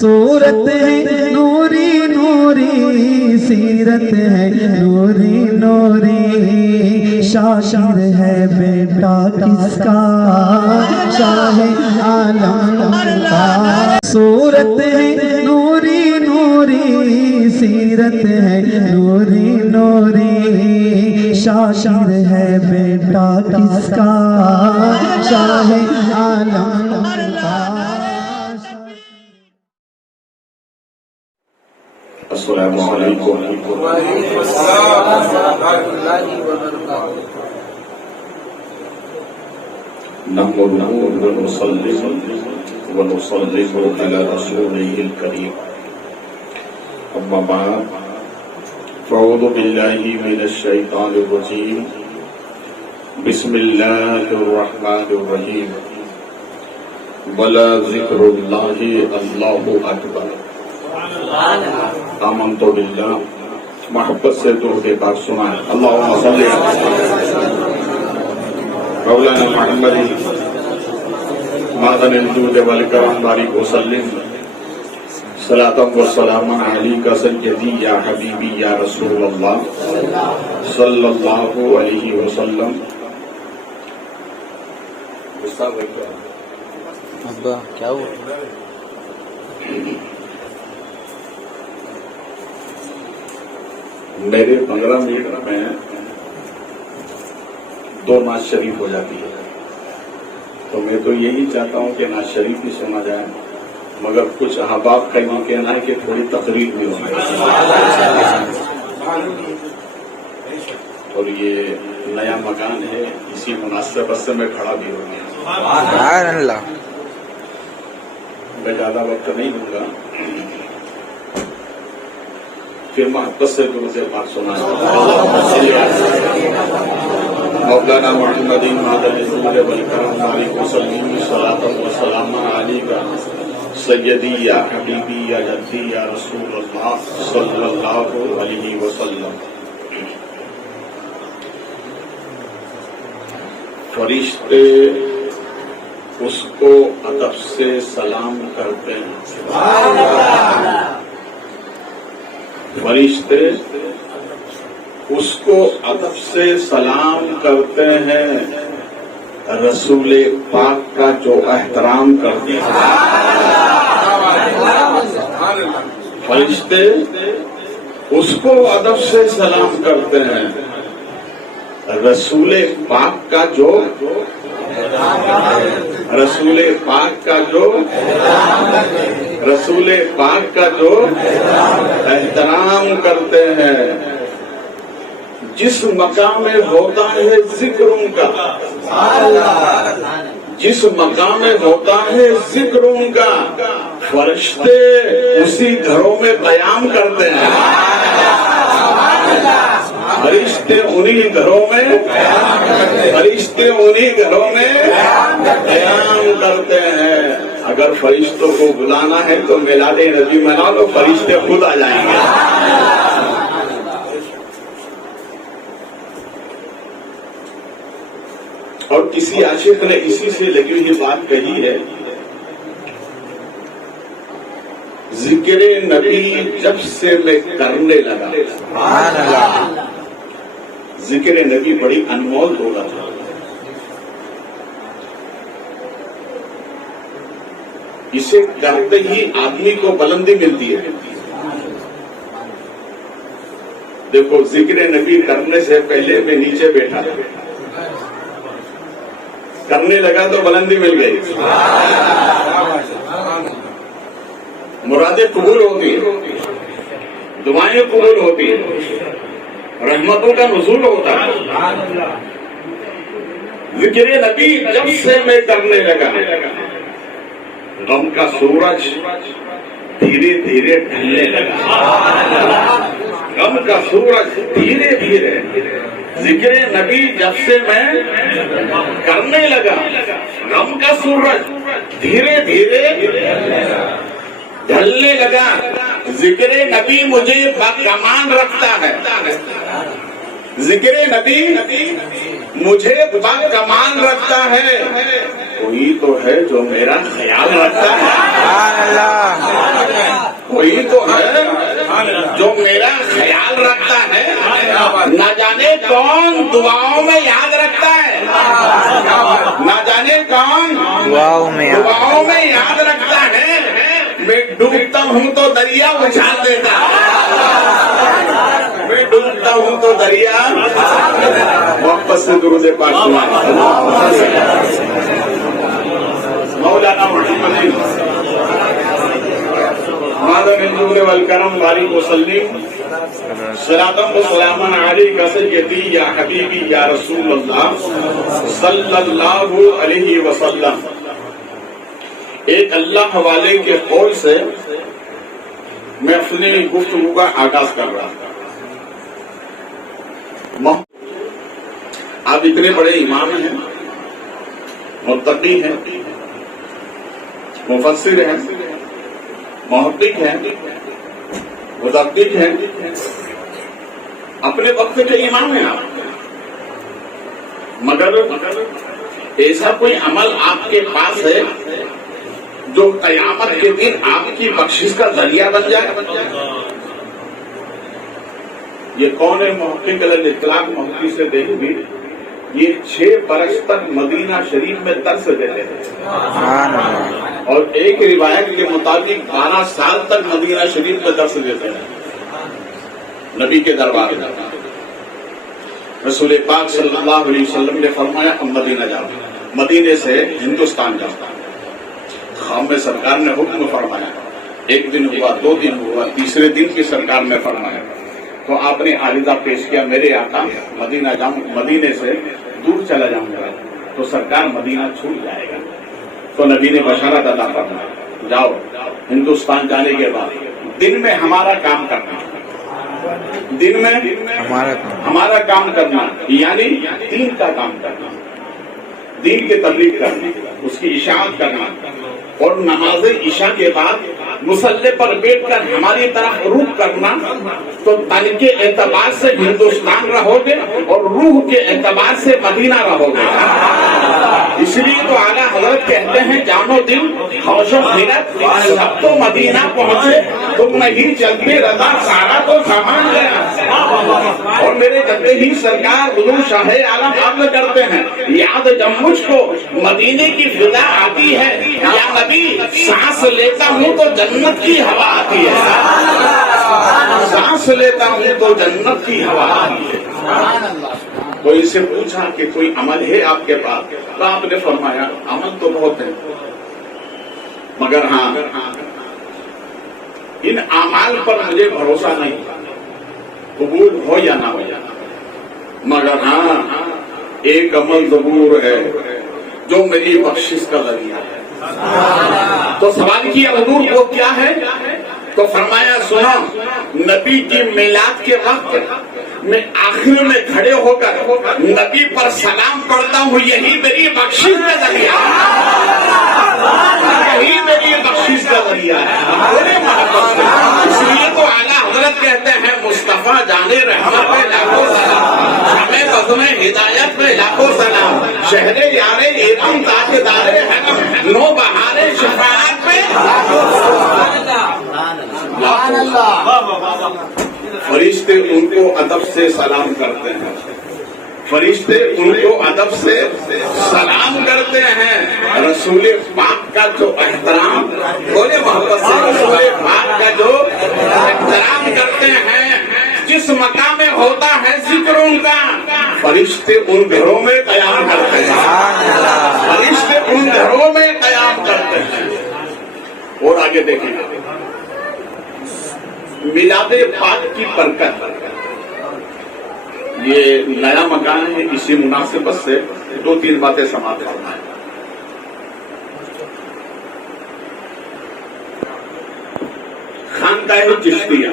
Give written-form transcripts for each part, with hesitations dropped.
صورت ہے نوری نوری، سیرت ہے نوری نوری، شاعر ہے بیٹا کس کا شاہ عالم کا۔ صورت ہے نوری نوری، سیرت ہے نوری نوری، شاعر ہے بیٹا کس کا شاہ عالم کا۔ السلام علیکم وعلیکم السلام ورحمۃ اللہ وبرکاتہ۔ نحمده ونصلي ونسلم على رسوله الكريم، اما بعد، فاعوذ بالله من الشیطان الرجیم، بسم اللہ الرحمن الرحیم، ولا ذکر اللہ اللہ اکبر۔ آمنت باللہ، محبت سے درود پاک سنائیں۔ اللہم صلی علی مولانا محمد معدن الجود والکرم بارک وسلم، صلاۃ و سلام علیک سیدی یا حبیبی یا رسول اللہ صلی اللہ علیہ وسلم۔ ابا کیا ہوا؟ میرے 15 منٹ میں 2 نعت شریف ہو جاتی ہے، تو میں تو یہی چاہتا ہوں کہ نعت شریف بھی سنا جائے، مگر کچھ احباب کا یہ کہنا ہے کہ تھوڑی تقریر بھی ہو اور یہ نیا مکان ہے، اسی مناسبت سے میں کھڑا بھی ہو گیا۔ میں زیادہ وقت نہیں دوں گا، پھر محبت سے درود پاک سنائیں۔ مولانا محمد معدن الجود والکرم بارک وسلم، صلاۃ و سلام علیک سیدی یا حبیبی یا جدی یا رسول اللہ صلی اللہ علیہ وسلم۔ فرشتے اس کو ادب سے سلام کرتے ہیں، فرشتے اس کو ادب سے سلام کرتے ہیں، رسول پاک کا جو احترام کرتے ہیں۔ فرشتے اس کو ادب سے سلام کرتے ہیں، رسول پاک کا جو رسول پاک کا جو احترام کرتے ہیں۔ جس مقام میں ہوتا ہے ذکر ان کا، جس مقام میں ہوتا ہے ذکر ان کا، فرشتے اسی گھروں میں قیام کرتے ہیں، فرشتے انہی گھروں میں قیام کرتے ہیں۔ اگر فرشتوں کو بلانا ہے تو میلاد نبی منا لو، فرشتے خود آ جائیں گے۔ اور کسی عاشق نے اسی سے لگی ہوئی بات کہی ہے، ذکر نبی جب سے میں کرنے لگا، ذکر نبی بڑی انمول دولت ہے، اسے کرتے ہی آدمی کو بلندی ملتی ہے۔ دیکھو، ذکر نبی کرنے سے پہلے میں نیچے بیٹھا تھا، کرنے لگا تو بلندی مل گئی، مرادیں قبول ہوتی ہیں، دعائیں قبول ہوتی ہیں، رحمتوں کا نزول ہوتا ہے۔ ذکر نبی جب سے میں کرنے لگا، غم کا سورج دھیرے دھیرے ڈھلنے لگا، غم کا سورج دھیرے دھیرے، ذکر نبی جب سے میں کرنے لگا، غم کا سورج دھیرے دھیرے ڈھلنے لگا۔ ذکر نبی مجھے باکمان رکھتا ہے، ذکر نبی مجھے باکمان رکھتا ہے، کوئی تو ہے جو میرا خیال رکھتا ہے۔ وہی تو ہے جو میرا خیال رکھتا ہے، نہ جانے کون دعاؤں میں یاد رکھتا ہے، نہ جانے کون دعاؤں میں یاد رکھتا ہے۔ میں ڈوبتا ہوں تو دریا اچھال دیتا ہے، میں ڈوبتا ہوں تو دریا واپس سے درود پاک مولانا محمد مادہ منظور والکرم بارک وسلم صلاۃ و سلام علیک سیدی یا حبیبی یا رسول اللہ صلی اللہ علیہ وسلم۔ ایک اللہ والے کے قول سے میں اپنی گفتگو کا آغاز کر رہا تھا۔ آپ اتنے بڑے امام ہیں، متقی ہیں، مفسر ہیں، محقق ہیں، مدقق ہیں، اپنے وقت کے امام ہیں آپ، مگر ایسا کوئی عمل آپ کے پاس ہے جو قیامت کے دن آپ کی بخشش کا ذریعہ بن جائے؟ یہ کون ہے محقق علیہ اطلاق محقق سے دیکھ بھی یہ 6 برس تک مدینہ شریف میں درس دیتے تھے، اور ایک روایت کے مطابق 12 سال تک مدینہ شریف میں درس دیتے ہیں نبی کے دربار میں۔ رسول پاک صلی اللہ علیہ وسلم نے فرمایا ہم مدینہ جاؤ، مدینے سے ہندوستان جاتا۔ خام میں سرکار نے حکم فرمایا، ایک دن ہوا، 2 دن ہوا، تیسرے دن کی سرکار نے فرمایا تو آپ نے عارضہ پیش کیا، میرے آقا مدینہ جاؤں، مدینے سے دور چلا جاؤں گا تو سرکار مدینہ چھوٹ جائے گا۔ تو نبی نے بشارت عطا فرمایا، جاؤ ہندوستان جانے کے بعد دن میں ہمارا کام کرنا، دن میں ہمارا کام کرنا، یعنی دین کا کام کرنا، دین کی تبلیغ کرنا، اس کی اشاعت کرنا، اور نماز عشاء کے بعد مصلی پر بیٹھ کر ہماری طرف رخ کرنا۔ تو تن کے اعتبار سے ہندوستان رہو گے اور روح کے اعتبار سے مدینہ رہو گے۔ اس لیے تو اعلیٰ حضرت کہتے ہیں جانو دل ہوش و حیرت سب تو مدینہ پہنچے، تم نہیں چلتے رضا سارا تو سامان گیا۔ اور میرے جب ہی سرکار حضور شاہ عالم عرض کرتے ہیں، یاد جب مجھ کو مدینے کی فضا آتی ہے یا نبی سانس لیتا ہوں تو جنت کی ہوا آتی ہے، سانس لیتا ہوں تو جنت کی ہوا آتی ہے۔ کوئی سے پوچھا کہ کوئی عمل ہے آپ کے پاس؟ تو آپ نے فرمایا عمل تو بہت ہے، مگر ہاں ان اعمال پر مجھے بھروسہ نہیں، قبول ہو یا نہ ہو، مگر ہاں ایک عمل ضرور ہے جو میری بخشش کا ذریعہ ہے۔ تو سوال کیا حضور وہ کیا ہے؟ تو فرمایا سنو، نبی کی میلاد کے وقت میں آخر میں کھڑے ہو کر نبی پر سلام پڑھتا ہوں، یہی میری بخشش کا ذریعہ ہے، یہی میری بخشش کا ذریعہ ہے۔ اس لیے تو اعلیٰ حضرت کہتے ہیں مصطفیٰ جانے رحمت میں لاکھوں سلام، ہمیں بزم ہدایت میں لاکھوں سلام، شہر یارے ایتم تاجدارے حرم، نو بہارے شفاعت میں فرشتے ان کو ادب سے سلام کرتے ہیں، فرشتے ان کو ادب سے سلام کرتے ہیں۔ رسول پاک کا جو احترام، بولے محبت سے، رسول پاک کا جو احترام کرتے ہیں، جس مقام میں ہوتا ہے ذکر ان کا، فرشتے ان گھروں میں قیام کرتے ہیں، فرشتے ان گھروں میں قیام کرتے ہیں۔ اور آگے دیکھیں میلاد پاک کی برکت، یہ نیا مکان ہے، اسی مناسبت سے 2-3 باتیں سماعت فرمائیں۔ خانقاہ چشتیہ،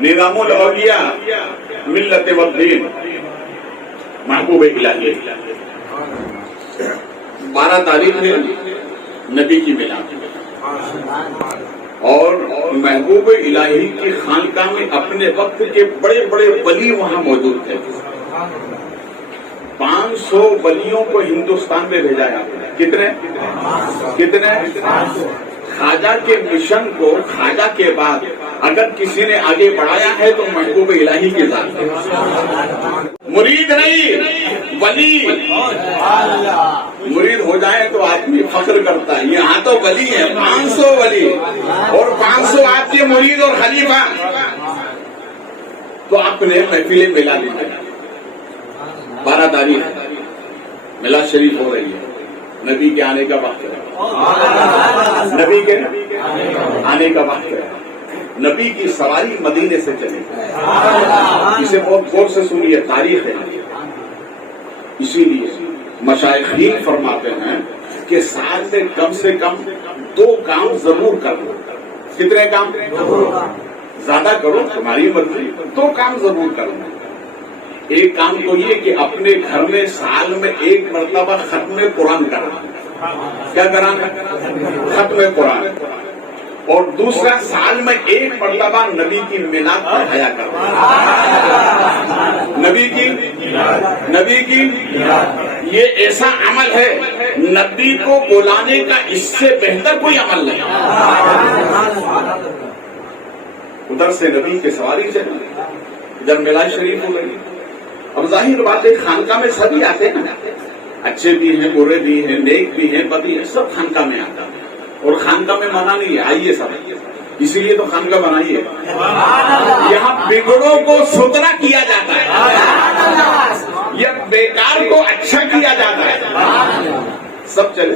نظام الاولیاء ملت والدین، محبوب الہی، 12 تاریخ ہے نبی کی میلاد، اور محبوب الہی کی خانقاہ میں اپنے وقت کے بڑے بڑے ولی وہاں موجود تھے۔ 500 ولیوں کو ہندوستان میں بھیجا جاتا ہے، کتنے خواجہ کے مشن کو خواجہ کے بعد اگر کسی نے آگے بڑھایا ہے تو محبوب الہی کی ذات ہے، مرید نہیں ولی۔ مرید ہو جائے تو آدمی فخر کرتا ہے، یہاں تو ولی ہے 500 ولی اور 500 آپ کے مرید اور خلیفہ، تو آپ نے محفلیں ملا لی۔ 12 تاریخ میلاد شریف ہو رہی ہے، نبی کے آنے کا وقت ہے، نبی کے آنے کا وقت ہے، نبی کی سواری مدینے سے چلے، اسے بہت غور سے سنیے، تاریخ ہے۔ اسی لیے مشائخین فرماتے ہیں کہ سال میں کم سے کم 2 کام ضرور کرو۔ کتنے کام؟ زیادہ کرو تمہاری مرضی، 2 کام ضرور کرو۔ ایک کام تو یہ کہ اپنے گھر میں سال میں 1 مرتبہ ختم قرآن کرنا۔ کیا کرانا؟ ختم قرآن۔ اور دوسرا سال میں 1 مرتبہ نبی کی میلاد پڑھایا کرنا۔ نبی کی یہ ایسا عمل ہے، نبی کو بلانے کا اس سے بہتر کوئی عمل نہیں۔ ادھر سے نبی کی سواری چلی، ادھر میلاد شریف ہو گئی۔ اب ظاہر بات ہے خانقاہ میں سبھی آتے ہیں، اچھے بھی ہیں، برے بھی ہیں، نیک بھی ہیں، بدی ہیں، سب خانقاہ میں آتا ہے۔ اور خانقاہ میں منع نہیں ہے، آئیے سب، اسی لیے تو خانقاہ بنائیے، یہاں بگڑوں کو ستھرا کیا جاتا ہے، یا بیکار کو اچھا کیا جاتا ہے۔ سب چلے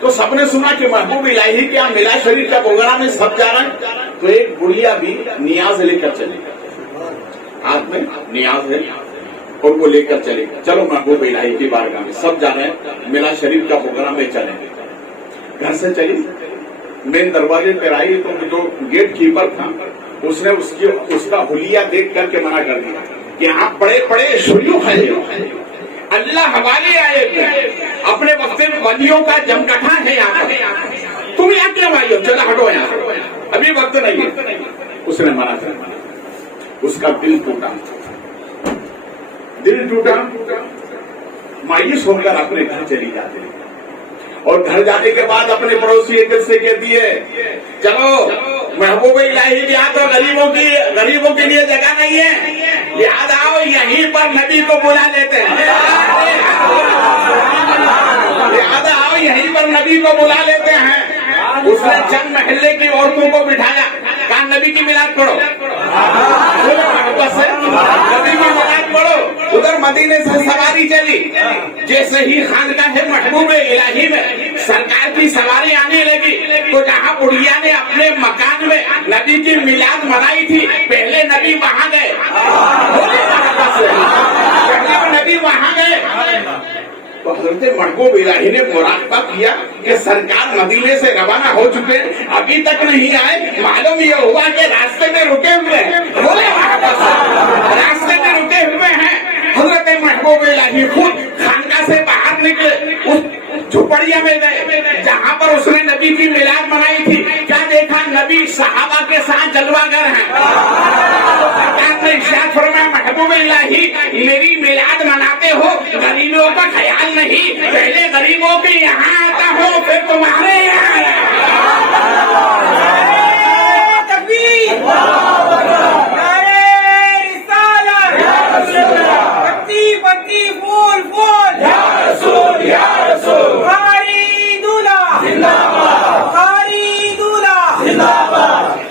تو سب نے سنا کہ محبوب الہی کے میلاد شریف کا پروگرام میں سب جا رہے ہیں، تو ایک بڑھیا بھی نیاز لے کر چلے گا، ہاتھ میں نیاز ہے اور وہ لے کر چلے گا، چلو محبوب الہی کی بارگاہ میں سب جا رہے ہیں، میلاد شریف کا پروگرام میں چلیں گے۔ گھر سے چلی، مین دروازے پر آئی تو جو گیٹ کیپر تھا اس نے اس کا حلیہ دیکھ کر کے منع کر دیا کہ آپ بڑے شیوخ ہیں، اللہ حوالے آئے ہوئے، اپنے وقت میں ولیوں کا جمکٹا ہے یہاں پر، تم یہاں کیوں آئی ہو؟ چلو ہٹو یہاں، ابھی وقت نہیں ہے۔ اس نے منع کر دیا، اس کا دل ٹوٹا، مایوس ہو کر اپنے گھر چلی جاتے ہیں، اور گھر جانے کے بعد اپنے پڑوسی ایک سے کہتی ہے چلو محبوب الہی یہاں تو غریبوں کے لیے جگہ نہیں ہے، یاد آؤ یہیں پر نبی کو بلا لیتے ہیں، یاد آؤ یہیں پر نبی کو بلا لیتے ہیں۔ اس نے چند محلے کی عورتوں کو بٹھایا، کہا نبی کی میلاد پڑھو، نبی کی میلاد پڑھو۔ ادھر مدینے سے سواری چلی، جیسے ہی خانقاہ محبوب الہی میں سرکار کی سواری آنے لگی تو جہاں بڑھیا نے اپنے مکان میں نبی کی میلاد منائی تھی، پہلے نبی وہاں گئے، پہلے نبی وہاں گئے تو حضرت محبوب الہی نے مراقبہ کیا کہ سرکار مدینے سے روانہ ہو چکے، ابھی تک نہیں آئے، معلوم یہ ہوا کہ راستے میں رکے ہوئے ہیں، راستے میں رکے ہوئے ہیں۔ حضرت محبوب الہی خود خانقاہ سے باہر نکلے، اس جھوپڑیاں میں گئے جہاں پر اس نے نبی کی میلاد منائی تھی، کیا دیکھا؟ نبی صحابہ کے ساتھ جلوہ گر ہیں۔ نے ارشاد فرمایا محبوب الہی میری میلاد مناتے ہو، غریبوں کا خیال نہیں، پہلے غریبوں کے یہاں آتا ہوں پھر تمہارے یہاں۔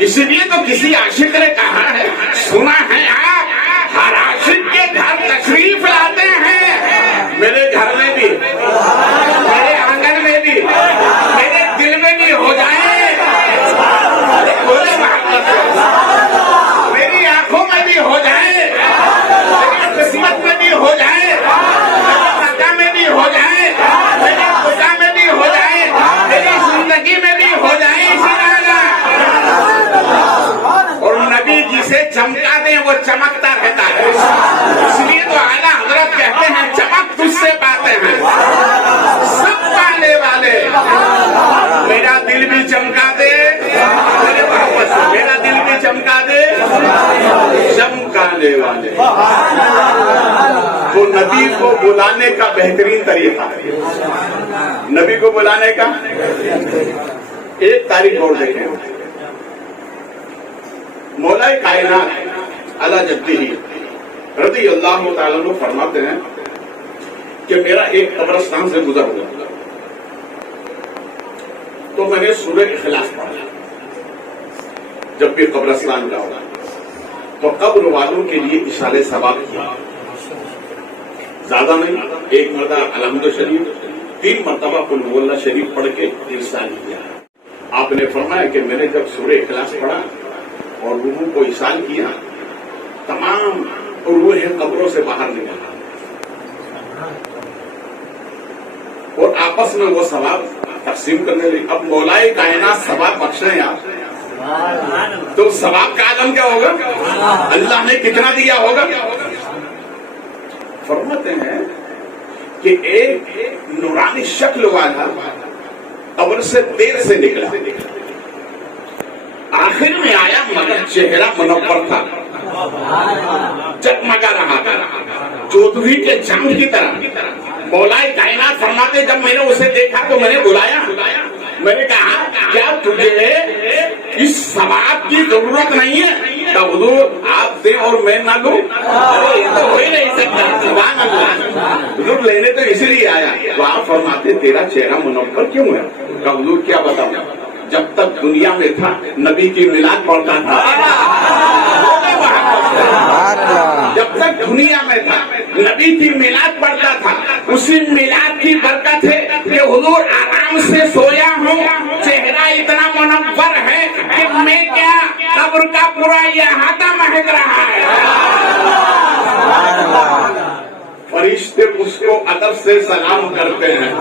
اس لیے تو کسی عاشق نے کہا ہے، سنا ہے آپ ہر عاشق کے گھر تشریف لاتے ہیں، میرے گھر میں بھی، میرے آنگن میں بھی، میرے دل میں بھی ہو جائے، میری آنکھوں میں بھی ہو جائے، میری قسمت میں بھی ہو جائے، میری مکہ میں بھی ہو جائے، میری خدا میں بھی ہو جائے، میری زندگی میں بھی ہو جائے۔ اور نبی جسے چمکا دیں وہ چمکتا رہتا ہے، اس لیے تو اعلیٰ حضرت کہتے ہیں چمک تجھ سے پاتے ہیں سب پانے والے، میرا دل بھی چمکا دے، میرا دل بھی چمکا دے چمکانے والے۔ تو نبی کو بلانے کا بہترین طریقہ نبی کو بلانے کا ایک تاریخ اور دیکھیں. مولا کائنات اعلی جدی رضی اللہ تعالیٰ عنہ فرماتے ہیں کہ میرا ایک قبرستان سے گزر ہوا تو میں نے سورہ اخلاص پڑھا. جب بھی قبرستان جاؤ تو قبر والوں کے لیے اشارے ثواب کیا. زیادہ نہیں، ایک مرتبہ الحمد شریف، 3 مرتبہ قل هو اللہ شریف پڑھ کے ارسال کیا. آپ نے فرمایا کہ میں نے جب سورہ اخلاص پڑھا اور روحوں کو ارسال کیا، تمام روحیں قبروں سے باہر نکلا اور آپس میں وہ ثواب تقسیم کرنے لگے. اب مولائے کائنات ثواب بخشیں آپ تو ثواب کا عالم کیا ہوگا؟ اللہ نے کتنا دیا ہوگا؟ فرماتے ہیں کہ ایک نورانی شکل والا قبر سے دیر سے نکلا، آخر میں آیا مگر چہرہ منور تھا، جگمگا رہا تھا چودھری کے جنگ کی طرح. مولائے کائنات فرماتے جب میں نے اسے دیکھا تو میں نے بلایا، میں نے کہا کیا تجھے اس ثواب کی ضرورت نہیں ہے؟ کہ حضور آپ دیں اور میں نہ لوں؟ یہ تو ہو ہی نہیں سکتا. سبحان اللہ. حضور لینے تو اس لیے آیا. تو آپ فرماتے تیرا چہرہ منور کیوں ہے؟ کہ حضور کیا بتاؤں، جب تک دنیا میں تھا نبی کی میلاد پڑھتا تھا. جب تک دنیا میں تھا نبی کی میلاد پڑھتا تھا. اسی میلاد کی برکت ہے کہ حضور آرام سے سویا ہوں، چہرہ اتنا منور ہے کہ میں کیا قبر کا پورا احاطہ مہک رہا ہے. فرشتے اس کو ادب سے سلام کرتے ہیں،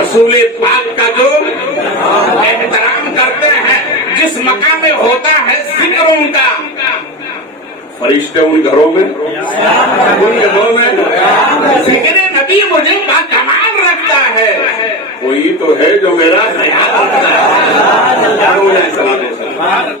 رسول پاک کا جو احترام کرتے ہیں، جس مقام میں ہوتا ہے ذکر ان کا. فرشتے ان گھروں میں ذکر نبی مجھے باکمال رکھتا ہے. کوئی تو ہے جو میرا خیال رکھتا ہے.